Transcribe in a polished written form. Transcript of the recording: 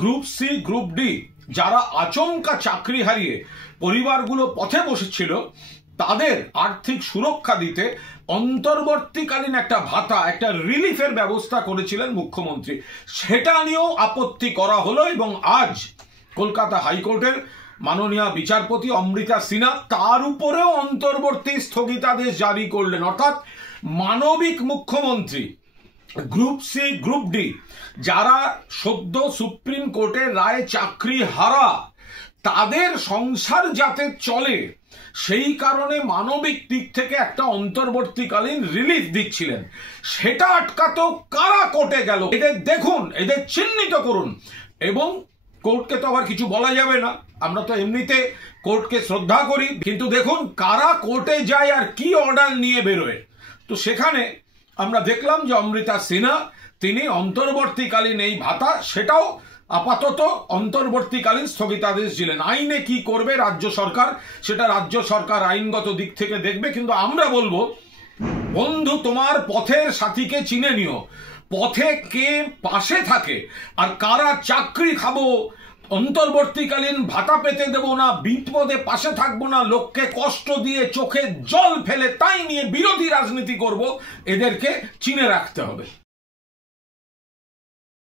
Group C, group D যারা আচমকা চাকরি হারিয়ে পরিবারগুলো পথে বসেছিল তাদের আর্থিক সুরক্ষা দিতে অন্তর্বর্তীকালীন একটা ভাতা, একটা রিলিফের ব্যবস্থা করেছিলেন মুখ্যমন্ত্রী। সেটা নিয়েও আপত্তি করা হলো এবং আজ কলকাতা হাইকোর্টের মাননীয় বিচারপতি অমৃতা সিনহা তার উপরেও অন্তর্বর্তী স্থগিতাদেশ জারি করলেন। অর্থাৎ মানবিক মুখ্যমন্ত্রী গ্রুপ সি, গ্রুপ ডি যারা সদ্য সুপ্রিম কোর্টের রায়ে চাকরি হারা, তাদের সংসার যাতে চলে সেই কারণে মানবিক দিক থেকে একটা অন্তর্বর্তীকালীন রিলিফ দিচ্ছিলেন। সেটা আটকাতেও কারা কোর্টে গেল, এদের দেখুন, এদের চিহ্নিত করুন। এবং কোর্টকে তো আবার কিছু বলা যাবে না, আমরা তো এমনিতে কোর্টকে শ্রদ্ধা করি, কিন্তু দেখুন কারা কোর্টে যায় আর কি অর্ডার নিয়ে বেরোয়। তো সেখানে আমরা দেখলাম যে অমৃতা সিনহা তিনি অন্তর্বর্তীকালীন এই ভাতা সেটাও আপাতত অন্তর্বর্তীকালীন স্থগিতাদেশ দিলেন। আইনে কি করবে রাজ্য সরকার সেটা রাজ্য সরকার আইনগত দিক থেকে দেখবে, কিন্তু আমরা বলবো বন্ধু তোমার পথের সাথীকে চিনে নিও, পথে কে পাশে থাকে আর কারা চাকরি খাবো, অন্তর্বর্তীকালীন ভাতা পেতে দেব না, বিপদে পাশে থাকবো না, লোককে কষ্ট দিয়ে চোখে জল ফেলে তাই নিয়ে বিরোধী রাজনীতি করব, এদেরকে চিনে রাখতে হবে।